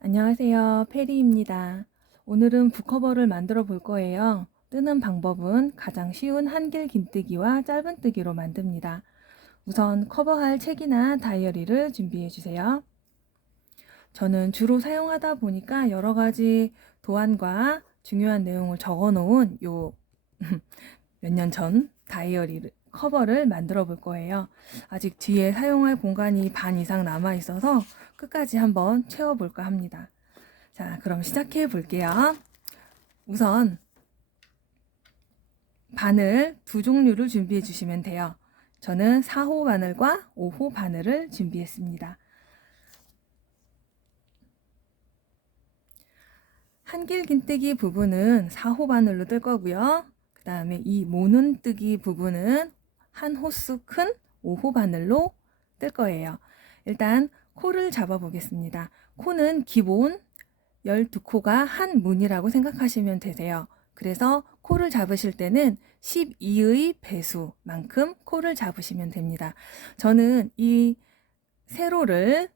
안녕하세요. 페리입니다. 오늘은 북커버를 만들어 볼 거예요. 뜨는 방법은 가장 쉬운 한길 긴뜨기와 짧은뜨기로 만듭니다. 우선 커버할 책이나 다이어리를 준비해 주세요. 저는 주로 사용하다 보니까 여러 가지 도안과 중요한 내용을 적어 놓은 요 몇 년 전 다이어리 커버를 만들어 볼 거예요. 아직 뒤에 사용할 공간이 반 이상 남아 있어서 끝까지 한번 채워 볼까 합니다. 자, 그럼 시작해 볼게요. 우선 바늘 두 종류를 준비해 주시면 돼요. 저는 4호 바늘과 5호 바늘을 준비했습니다. 한길 긴뜨기 부분은 4호 바늘로 뜰 거고요. 그 다음에 이 모눈 뜨기 부분은 한 호수 큰 5호 바늘로 뜰 거예요. 일단 코를 잡아 보겠습니다. 코는 기본 12코가 한 문이라고 생각하시면 되세요. 그래서 코를 잡으실 때는 12의 배수만큼 코를 잡으시면 됩니다. 저는 이 세로를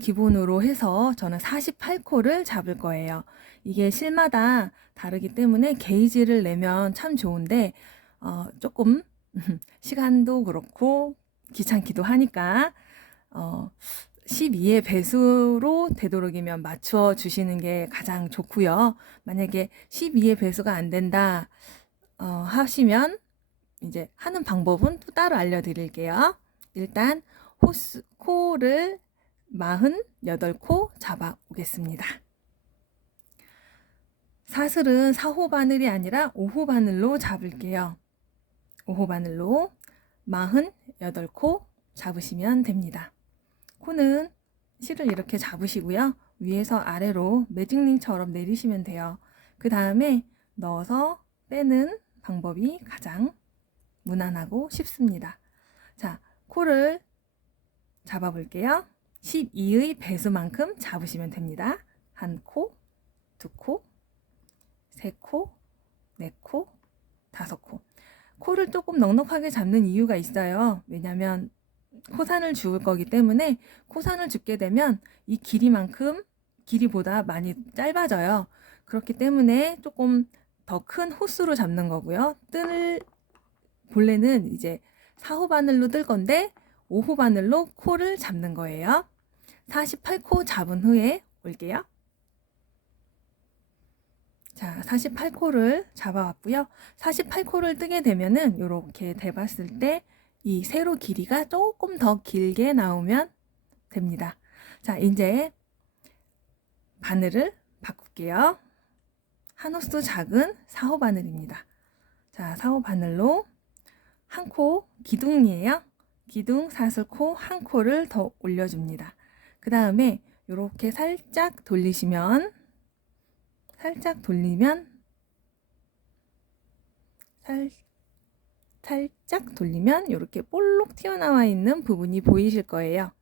기본으로 해서 저는 48코를 잡을 거예요. 이게 실마다 다르기 때문에 게이지를 내면 참 좋은데 조금 시간도 그렇고 귀찮기도 하니까 12의 배수로 되도록이면 맞춰 주시는 게 가장 좋고요. 만약에 12의 배수가 안 된다 하시면 이제 하는 방법은 또 따로 알려드릴게요. 일단 코를 48코 잡아 오겠습니다. 사슬은 4호 바늘이 아니라 5호 바늘로 잡을게요. 5호 바늘로 48코 잡으시면 됩니다. 코는 실을 이렇게 잡으시고요. 위에서 아래로 매직링처럼 내리시면 돼요. 그 다음에 넣어서 빼는 방법이 가장 무난하고 쉽습니다. 자, 코를 잡아 볼게요. 12의 배수만큼 잡으시면 됩니다. 한 코, 두 코, 세 코, 네 코, 다섯 코. 코를 조금 넉넉하게 잡는 이유가 있어요. 왜냐면 코산을 주울 거기 때문에 코산을 줍게 되면 이 길이보다 많이 짧아져요. 그렇기 때문에 조금 더 큰 호수로 잡는 거고요. 본래는 이제 4호 바늘로 뜰 건데 5호 바늘로 코를 잡는 거예요. 48코 잡은 후에 올게요. 자, 48코를 잡아왔고요. 48코를 뜨게 되면은 이렇게 대봤을 때 이 세로 길이가 조금 더 길게 나오면 됩니다. 자, 이제 바늘을 바꿀게요. 한 호수 작은 4호 바늘입니다. 자, 4호 바늘로 한 코 기둥이에요. 기둥 사슬코 한 코를 더 올려줍니다. 그 다음에 이렇게 살짝 돌리면 이렇게 볼록 튀어나와 있는 부분이 보이실 거예요.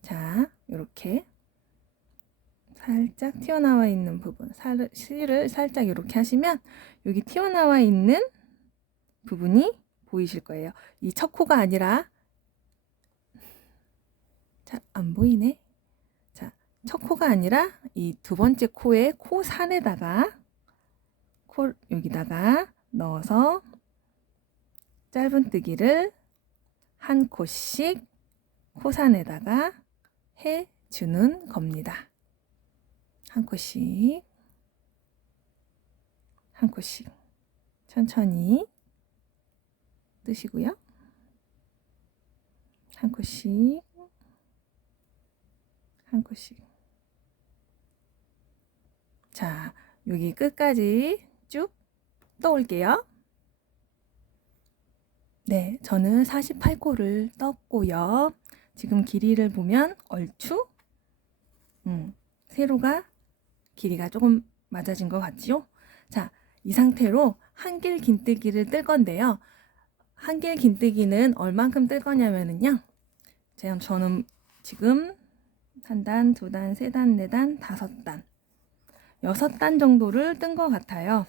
자, 이렇게 살짝 튀어나와 있는 부분, 실을 살짝 이렇게 하시면 여기 튀어나와 있는 부분이 보이실 거예요. 이 첫 코가 아니라 잘 안 보이네. 자, 첫 코가 아니라 이 두 번째 코의 코산에다가 여기다가 넣어서 짧은뜨기를 한 코씩 코산에다가 해주는 겁니다. 한 코씩 천천히 뜨시고요. 한 코씩 자, 여기 끝까지 쭉 떠올게요. 네, 저는 48코를 떴고요. 지금 길이를 보면 얼추 세로가 길이가 조금 맞아진 것 같지요? 자, 이 상태로 한길 긴뜨기를 뜰 건데요. 한길 긴뜨기는 얼만큼 뜰 거냐면요. 저는 지금 한 단, 두 단, 세 단, 네 단, 다섯 단, 6단 정도를 뜬 것 같아요.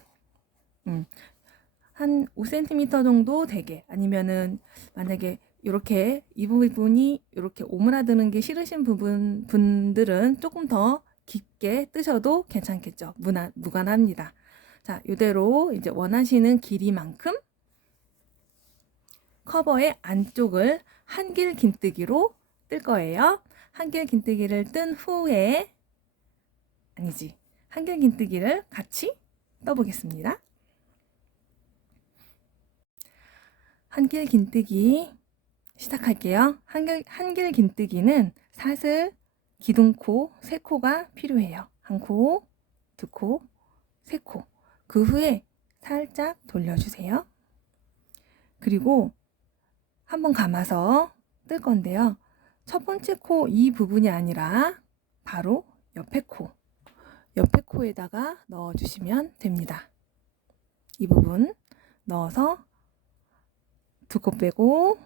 한 5cm 정도 되게, 아니면은 만약에 이렇게 이 부분이 이렇게 오므라드는 게 싫으신 분들은 조금 더 깊게 뜨셔도 괜찮겠죠. 무관합니다. 자, 이대로 이제 원하시는 길이만큼 커버의 안쪽을 한길 긴뜨기로 뜰 거예요. 한길 긴뜨기를 뜬 후에 한길 긴뜨기를 같이 떠보겠습니다. 한길 긴뜨기 시작할게요. 한길 긴뜨기는 사슬, 기둥코, 3코가 필요해요. 1코, 2코, 3코. 그 후에 살짝 돌려주세요. 그리고 한번 감아서 뜰 건데요. 첫 번째 코 이 부분이 아니라 바로 옆에 코에다가 넣어주시면 됩니다. 이 부분 넣어서 2코 빼고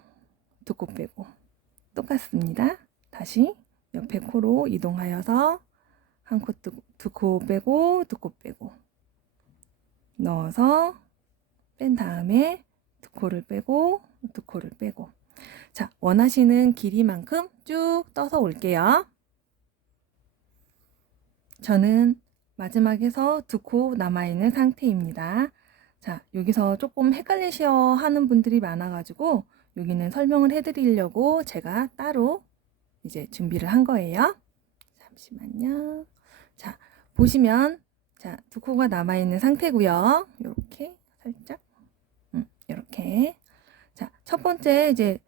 2코 빼고 똑같습니다. 다시 옆에 코로 이동하여서 1코 2코 빼고 2코 빼고 넣어서 뺀 다음에 2코를 빼고 2코를 빼고. 자, 원하시는 길이만큼 쭉 떠서 올게요. 저는 마지막에서 2코 남아있는 상태입니다. 자, 여기서 조금 헷갈리셔 하는 분들이 많아가지고 여기는 설명을 해드리려고 제가 따로 이제 준비를 한 거예요. 잠시만요. 자, 보시면 자, 2코가 남아있는 상태고요. 이렇게 살짝 이렇게. 자, 첫 번째 이제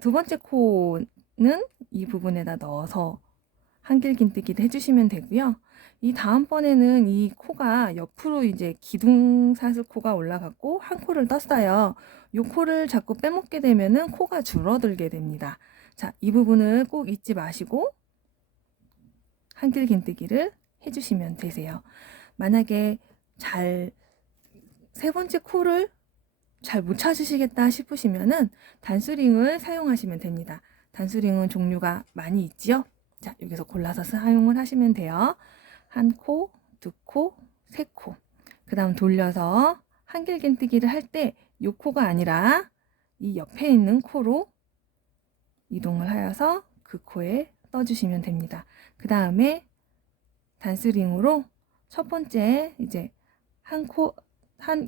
두 번째 코는 이 부분에다 넣어서 한길 긴뜨기를 해주시면 되고요. 이 다음번에는 이 코가 옆으로 이제 기둥사슬 코가 올라갔고 한 코를 떴어요. 이 코를 자꾸 빼먹게 되면은 코가 줄어들게 됩니다. 자, 이 부분을 꼭 잊지 마시고 한길 긴뜨기를 해주시면 되세요. 만약에 세 번째 코를 잘 못 찾으시겠다 싶으시면은 단수링을 사용하시면 됩니다. 단수링은 종류가 많이 있지요. 자, 여기서 골라서 사용을 하시면 돼요. 1코, 2코, 3코. 그 다음 돌려서 한길 긴뜨기를 할 때 이 코가 아니라 이 옆에 있는 코로 이동을 하여서 그 코에 떠주시면 됩니다. 그 다음에 단수링으로 첫 번째 이제 한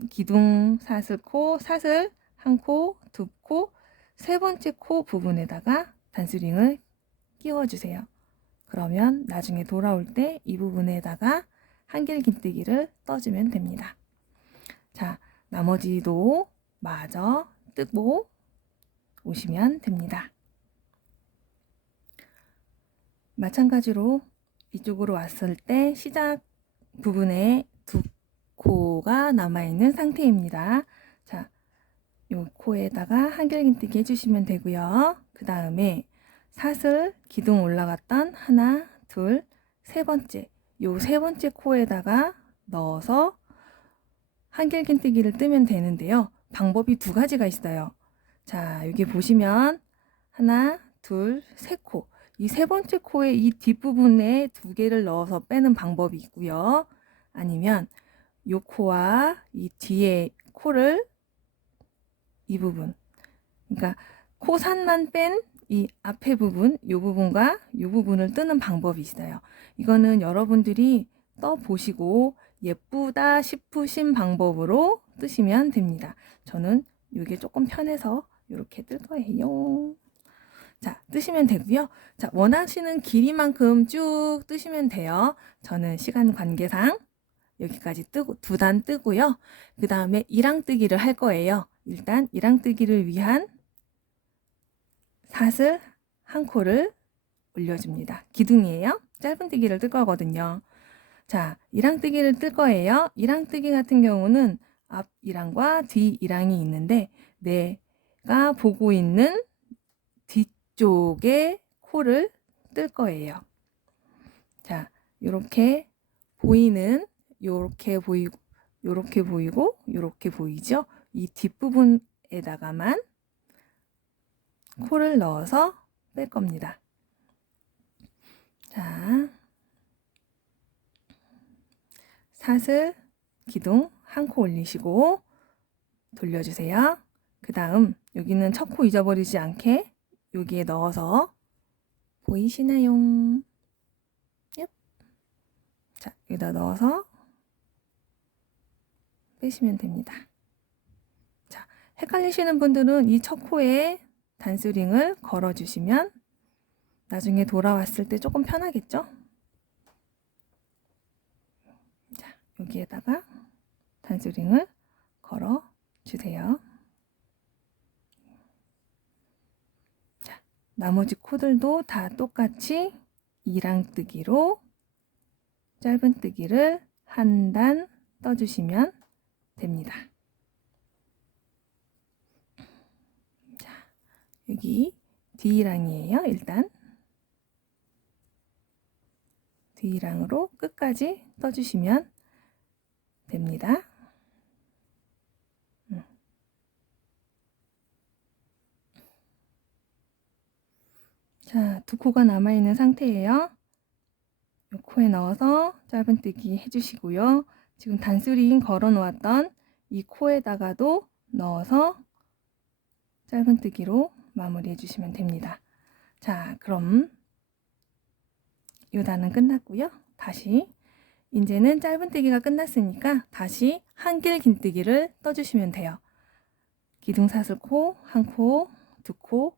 기둥 사슬코, 사슬, 1코, 2코, 세 번째 코 부분에다가 단수링을 끼워주세요. 그러면 나중에 돌아올 때 이 부분에다가 한길 긴뜨기를 떠주면 됩니다. 자, 나머지도 마저 뜨고 오시면 됩니다. 마찬가지로 이쪽으로 왔을 때 시작 부분에 2코가 남아있는 상태입니다. 자, 요 코에다가 한길 긴뜨기 해주시면 되고요. 그 다음에 사슬 기둥 올라갔던 하나, 둘, 세 번째 요 세 번째 코에다가 넣어서 한길 긴뜨기를 뜨면 되는데요. 방법이 2가지가 있어요. 자, 여기 보시면 하나, 둘, 세 코. 이 세 번째 코에 이 뒷부분에 2개를 넣어서 빼는 방법이 있고요. 아니면 요 코와 이 뒤에 코를 이 부분, 그러니까 코산만 뺀 이 앞에 부분, 요 부분과 요 부분을 뜨는 방법이 있어요. 이거는 여러분들이 떠보시고 예쁘다 싶으신 방법으로 뜨시면 됩니다. 저는 이게 조금 편해서 이렇게 뜰 거예요. 자, 뜨시면 되고요. 자, 원하시는 길이만큼 쭉 뜨시면 돼요. 저는 시간 관계상 여기까지 뜨고 2단 뜨고요. 그 다음에 이랑뜨기를 할 거예요. 일단 이랑뜨기를 위한 사슬 1코를 올려줍니다. 기둥이에요. 짧은뜨기를 뜰 거거든요. 자, 이랑뜨기를 뜰 거예요. 이랑뜨기 같은 경우는 앞 이랑과 뒤 이랑이 있는데 내가 보고 있는 뒤쪽에 코를 뜰 거예요. 자, 이렇게 보이는 요렇게 보이고 요렇게 보이고 요렇게 보이죠? 이 뒷부분에다가만 코를 넣어서 뺄 겁니다. 자, 사슬 기둥 1코 올리시고 돌려주세요. 그 다음 여기는 첫 코 잊어버리지 않게 여기에 넣어서 보이시나요? 얍. 자, 여기다 넣어서 빼시면 됩니다. 자, 헷갈리시는 분들은 이 첫 코에 단스링을 걸어주시면 나중에 돌아왔을 때 조금 편하겠죠? 자, 여기에다가 단스링을 걸어주세요. 자, 나머지 코들도 다 똑같이 이랑뜨기로 짧은뜨기를 한 단 떠주시면 됩니다. 자, 여기 D랑이에요. 일단 D랑으로 끝까지 떠주시면 됩니다. 자, 두 코가 남아있는 상태예요. 이 코에 넣어서 짧은뜨기 해주시고요. 지금 단스링 걸어 놓았던 이 코에다가도 넣어서 짧은뜨기로 마무리해 주시면 됩니다. 자, 그럼 이 단은 끝났고요. 다시 이제는 짧은뜨기가 끝났으니까 다시 한길 긴뜨기를 떠주시면 돼요. 기둥사슬코, 한 코, 두 코,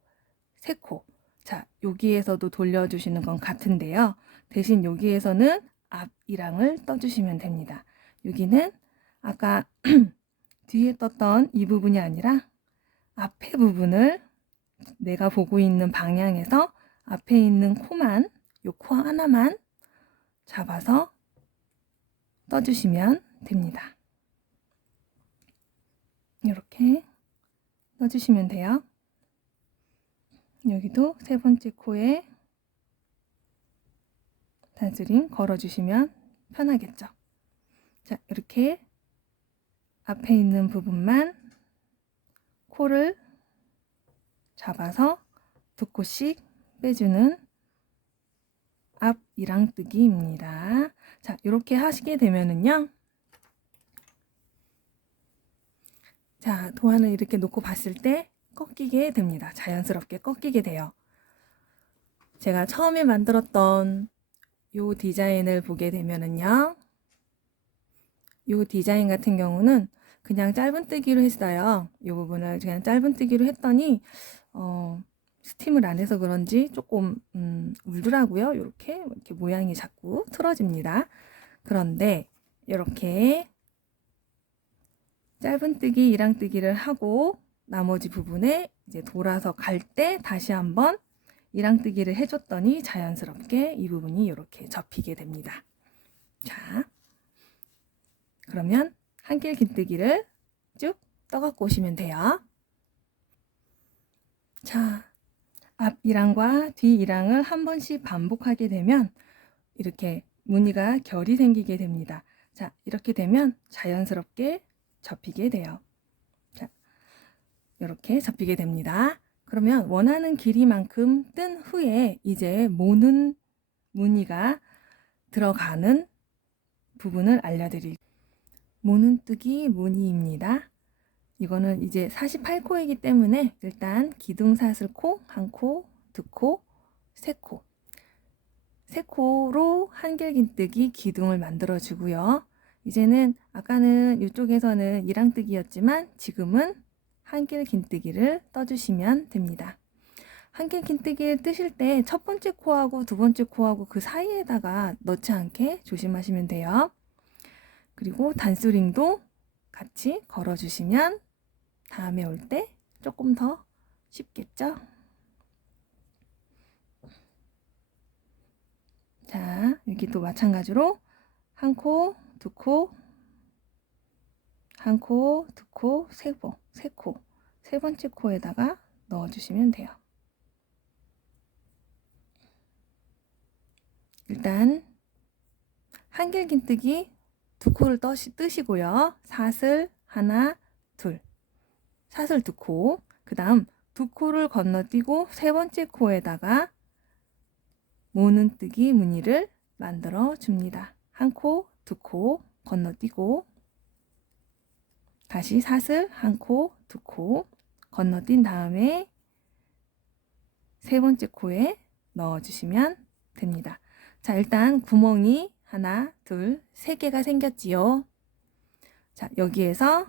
세 코. 자, 여기에서도 돌려주시는 건 같은데요. 대신 여기에서는 앞 이랑을 떠주시면 됩니다. 여기는 아까 뒤에 떴던 이 부분이 아니라 앞에 부분을 내가 보고 있는 방향에서 앞에 있는 코만, 요 코 하나만 잡아서 떠주시면 됩니다. 이렇게 떠주시면 돼요. 여기도 세 번째 코에 단스링 걸어주시면 편하겠죠. 자, 이렇게 앞에 있는 부분만 코를 잡아서 두 코씩 빼주는 앞 이랑뜨기입니다. 자, 이렇게 하시게 되면은요. 자, 도안을 이렇게 놓고 봤을 때 꺾이게 됩니다. 자연스럽게 꺾이게 돼요. 제가 처음에 만들었던 요 디자인을 보게 되면은요. 요 디자인 같은 경우는 그냥 짧은뜨기로 했어요. 이 부분을 그냥 짧은뜨기로 했더니 스팀을 안 해서 그런지 조금 울더라고요. 이렇게 모양이 자꾸 틀어집니다. 그런데 이렇게 짧은뜨기, 이랑뜨기를 하고 나머지 부분에 이제 돌아서 갈 때 다시 한번 이랑뜨기를 해줬더니 자연스럽게 이 부분이 이렇게 접히게 됩니다. 자, 그러면 한길 긴뜨기를 쭉 떠갖고 오시면 돼요. 자, 앞 이랑과 뒤 이랑을 한 번씩 반복하게 되면 이렇게 무늬가 결이 생기게 됩니다. 자, 이렇게 되면 자연스럽게 접히게 돼요. 자, 이렇게 접히게 됩니다. 그러면 원하는 길이만큼 뜬 후에 이제 모는 무늬가 들어가는 부분을 알려드릴게요. 모눈뜨기 무늬입니다. 이거는 이제 48코이기 때문에 일단 기둥사슬코, 한 코, 두 코, 세 코. 세 코로 한길긴뜨기 기둥을 만들어 주고요. 이제는 아까는 이쪽에서는 이랑뜨기였지만 지금은 한길긴뜨기를 떠주시면 됩니다. 한길긴뜨기를 뜨실 때 첫 번째 코하고 두 번째 코하고 그 사이에다가 넣지 않게 조심하시면 돼요. 그리고 단스링도 같이 걸어주시면 다음에 올 때 조금 더 쉽겠죠? 자, 여기도 마찬가지로 한 코, 두 코, 한 코, 두 코, 세 코, 세 번째 코에다가 넣어주시면 돼요. 일단 한길긴뜨기 두 코를 뜨시고요. 사슬 하나, 둘, 사슬 두 코, 그 다음 두 코를 건너뛰고 세 번째 코에다가 모눈뜨기 무늬를 만들어 줍니다. 한 코, 두 코 건너뛰고 다시 사슬 한 코, 두 코 건너뛴 다음에 세 번째 코에 넣어주시면 됩니다. 자, 일단 구멍이 하나, 둘, 세 개가 생겼지요. 자, 여기에서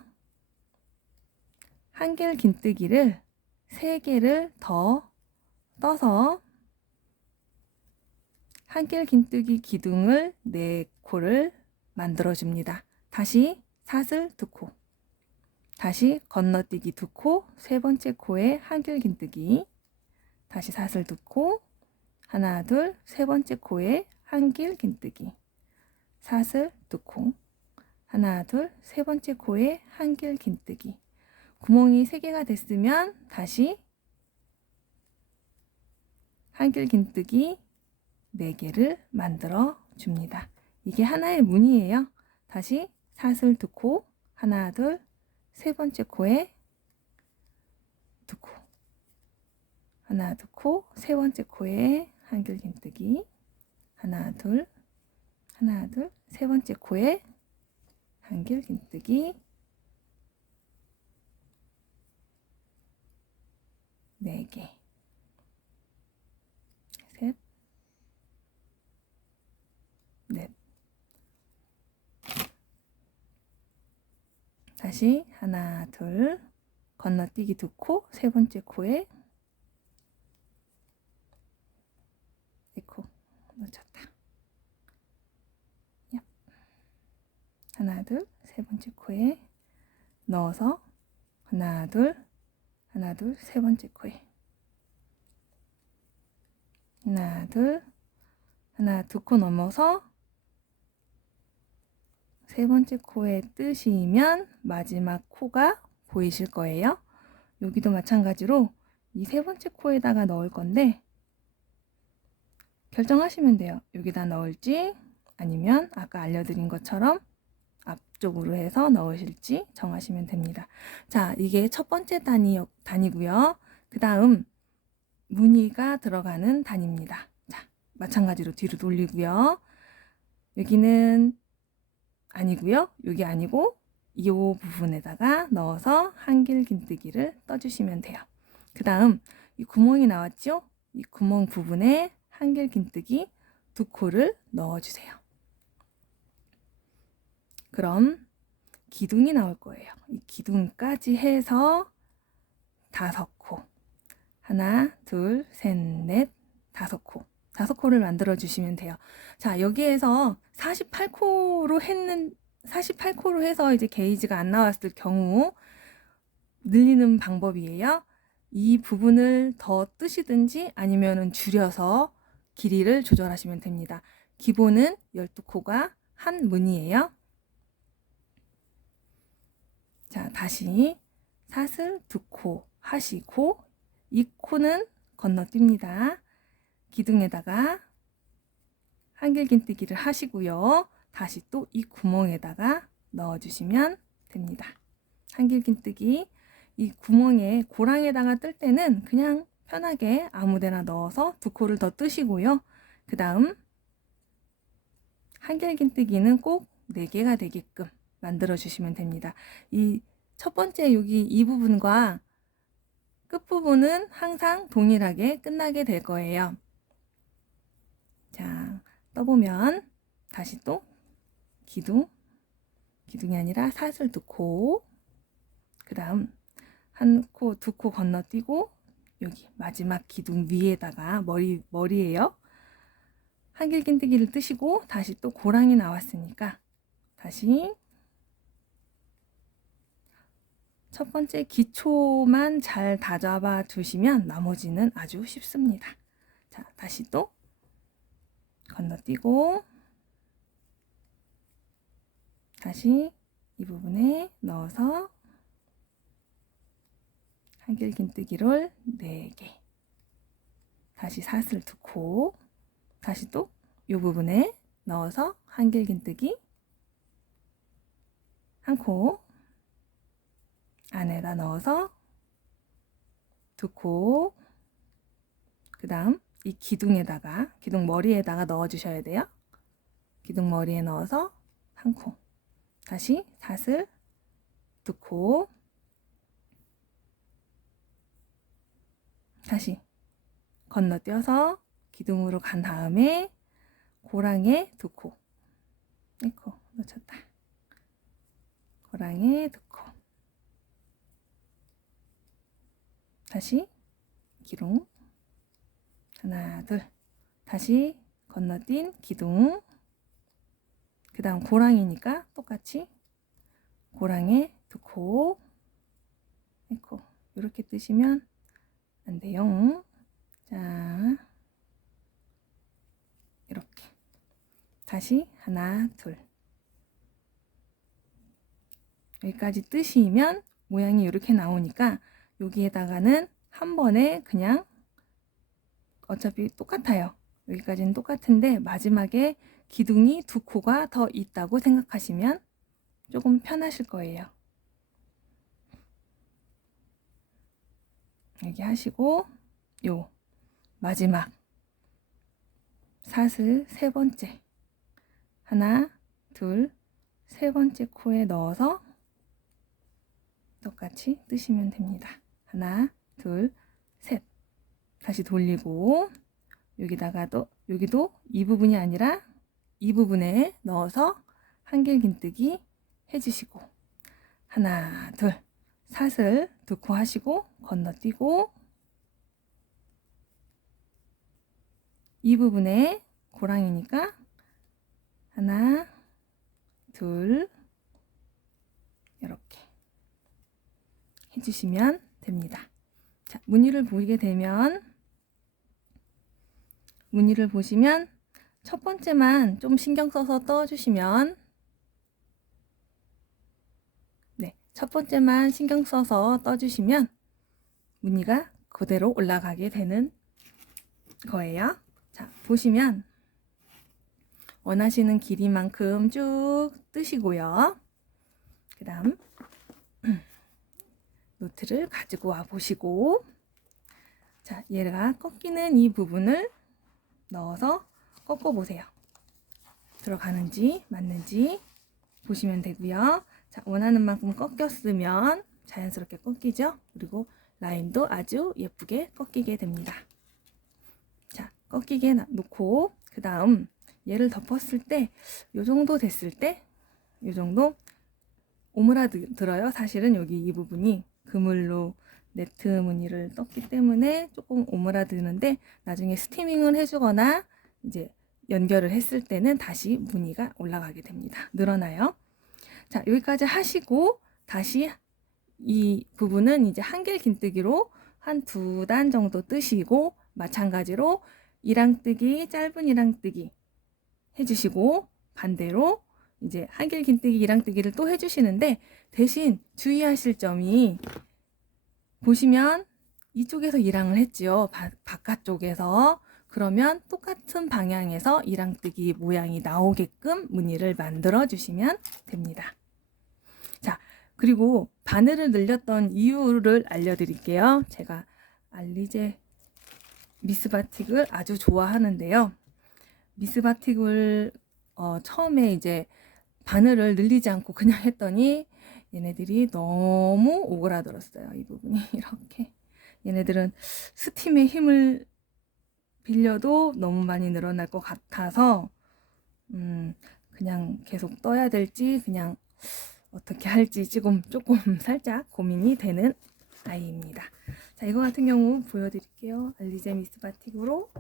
한길 긴뜨기를 3개를 더 떠서 한길 긴뜨기 기둥을 4코를 만들어줍니다. 다시 사슬 2코, 다시 건너뛰기 2코, 세 번째 코에 한길 긴뜨기, 다시 사슬 2코, 하나, 둘, 세 번째 코에 한길 긴뜨기, 사슬 2코, 하나, 둘, 세 번째 코에 한길 긴뜨기. 구멍이 3개가 됐으면 다시 한길 긴뜨기 4개를 만들어 줍니다. 이게 하나의 문이에요. 다시 사슬 2코, 하나, 둘, 세 번째 코에 2코, 하나, 2코, 세 번째 코에 한길 긴뜨기, 하나, 둘, 하나, 둘, 세 번째 코에 한길 긴뜨기, 4개, 셋, 넷. 다시 하나, 둘, 건너뛰기 2코, 세 번째 코에 4코 놓쳤다. 얍. 하나, 둘, 세 번째 코에 넣어서 하나, 둘, 하나, 둘, 세 번째 코에 하나, 둘, 하나, 2코 넘어서 세 번째 코에 뜨시면 마지막 코가 보이실 거예요. 여기도 마찬가지로 이 세 번째 코에다가 넣을 건데 결정하시면 돼요. 여기다 넣을지 아니면 아까 알려드린 것처럼 앞쪽으로 해서 넣으실지 정하시면 됩니다. 자, 이게 첫 번째 단이고요. 그 다음 무늬가 들어가는 단입니다. 자, 마찬가지로 뒤로 돌리고요. 여기는 아니고요. 여기 아니고 이 부분에다가 넣어서 한길 긴뜨기를 떠주시면 돼요. 그 다음 이 구멍이 나왔죠? 이 구멍 부분에 한길 긴뜨기 2코를 넣어주세요. 그럼 기둥이 나올 거예요. 이 기둥까지 해서 5코. 하나, 둘, 셋, 넷, 5코. 5코를 만들어 주시면 돼요. 자, 여기에서 48코로 해서 이제 게이지가 안 나왔을 경우 늘리는 방법이에요. 이 부분을 더 뜨시든지 아니면은 줄여서 길이를 조절하시면 됩니다. 기본은 12코가 한 문이에요. 자, 다시 사슬 2코 하시고 이 코는 건너뜁니다. 기둥에다가 한길 긴뜨기를 하시고요. 다시 또 이 구멍에다가 넣어주시면 됩니다. 한길 긴뜨기 이 구멍에 고랑에다가 뜰 때는 그냥 편하게 아무데나 넣어서 2코를 더 뜨시고요. 그 다음 한길 긴뜨기는 꼭 4개가 되게끔 만들어 주시면 됩니다. 이 첫 번째 여기 이 부분과 끝부분은 항상 동일하게 끝나게 될 거예요. 자, 떠보면 다시 또 기둥이 아니라 사슬 2코, 그 다음 한 코, 2코 건너뛰고 여기 마지막 기둥 위에다가 머리에요. 한길 긴뜨기를 뜨시고 다시 또 고랑이 나왔으니까 다시 첫 번째 기초만 잘 다잡아 주시면 나머지는 아주 쉽습니다. 자, 다시 또 건너뛰고 다시 이 부분에 넣어서 한길 긴뜨기를 4개, 다시 사슬 2코, 다시 또 이 부분에 넣어서 한길 긴뜨기 1코, 안에다 넣어서 2코, 그 다음 이 기둥 머리에다가 넣어 주셔야 돼요. 기둥 머리에 넣어서 1코, 다시 사슬 2코, 다시 건너뛰어서 기둥으로 간 다음에 고랑에 두 코. 에코 놓쳤다. 고랑에 두 코. 다시 기둥. 하나, 둘. 다시 건너뛴 기둥. 그 다음 고랑이니까 똑같이 고랑에 두 코. 에코. 이렇게 뜨시면 안 돼요. 자, 이렇게. 다시 하나, 둘. 여기까지 뜨시면 모양이 이렇게 나오니까 여기에다가는 한 번에 그냥 어차피 똑같아요. 여기까지는 똑같은데 마지막에 기둥이 두 코가 더 있다고 생각하시면 조금 편하실 거예요. 여기 하시고 요 마지막 사슬 세 번째 하나, 둘, 세 번째 코에 넣어서 똑같이 뜨시면 됩니다. 하나, 둘, 셋. 다시 돌리고 여기다가도 여기도 이 부분이 아니라 이 부분에 넣어서 한길긴뜨기 해주시고 하나, 둘, 사슬 두 코 하시고 건너뛰고 이 부분에 고랑이니까 하나, 둘, 이렇게 해주시면 됩니다. 자, 무늬를 보게 되면 무늬를 보시면 첫 번째만 좀 신경 써서 떠주시면 네, 첫 번째만 신경 써서 떠주시면 무늬가 그대로 올라가게 되는 거예요. 자, 보시면 원하시는 길이만큼 쭉 뜨시고요. 그 다음 노트를 가지고 와 보시고 자, 얘가 꺾이는 이 부분을 넣어서 꺾어 보세요. 들어가는지 맞는지 보시면 되고요. 자, 원하는 만큼 꺾였으면 자연스럽게 꺾이죠. 그리고 라인도 아주 예쁘게 꺾이게 됩니다. 자, 꺾이게 놓고 그 다음 얘를 덮었을 때 요 정도 됐을 때 요 정도 오므라들어요. 사실은 여기 이 부분이 그물로 네트 무늬를 떴기 때문에 조금 오므라드는데 나중에 스티밍을 해주거나 이제 연결을 했을 때는 다시 무늬가 올라가게 됩니다. 늘어나요. 자, 여기까지 하시고 다시 이 부분은 이제 한길긴뜨기로 한 2단 정도 뜨시고 마찬가지로 이랑뜨기, 짧은 이랑뜨기 해주시고 반대로 이제 한길긴뜨기, 이랑뜨기를 또 해주시는데 대신 주의하실 점이 보시면 이쪽에서 이랑을 했지요. 바깥쪽에서. 그러면 똑같은 방향에서 이랑뜨기 모양이 나오게끔 무늬를 만들어 주시면 됩니다. 자, 그리고 바늘을 늘렸던 이유를 알려드릴게요. 제가 알리제 미스바틱을 아주 좋아하는데요. 미스바틱을 처음에 이제 바늘을 늘리지 않고 그냥 했더니 얘네들이 너무 오그라들었어요. 이 부분이 이렇게. 얘네들은 스팀의 힘을 빌려도 너무 많이 늘어날 것 같아서 그냥 계속 떠야 될지 그냥 어떻게 할지 지금 조금 살짝 고민이 되는 아이입니다. 자, 이거 같은 경우 보여드릴게요. 알리제 미스바틱으로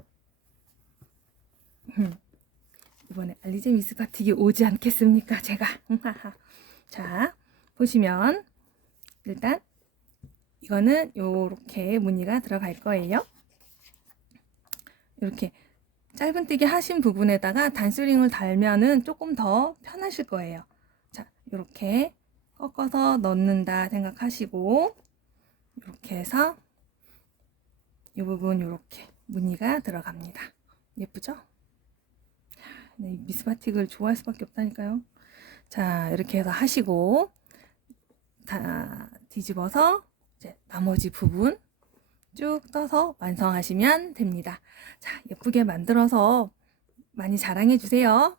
이번에 알리제 미스바틱이 오지 않겠습니까? 제가 자, 보시면 일단 이거는 요렇게 무늬가 들어갈 거예요. 이렇게 짧은뜨기 하신 부분에다가 단스링을 달면은 조금 더 편하실 거예요. 자, 이렇게 꺾어서 넣는다 생각하시고 이렇게 해서 이 부분 이렇게 무늬가 들어갑니다. 예쁘죠? 네, 미스바틱을 좋아할 수밖에 없다니까요. 자, 이렇게 해서 하시고 다 뒤집어서 이제 나머지 부분 쭉 떠서 완성하시면 됩니다. 자, 예쁘게 만들어서 많이 자랑해 주세요.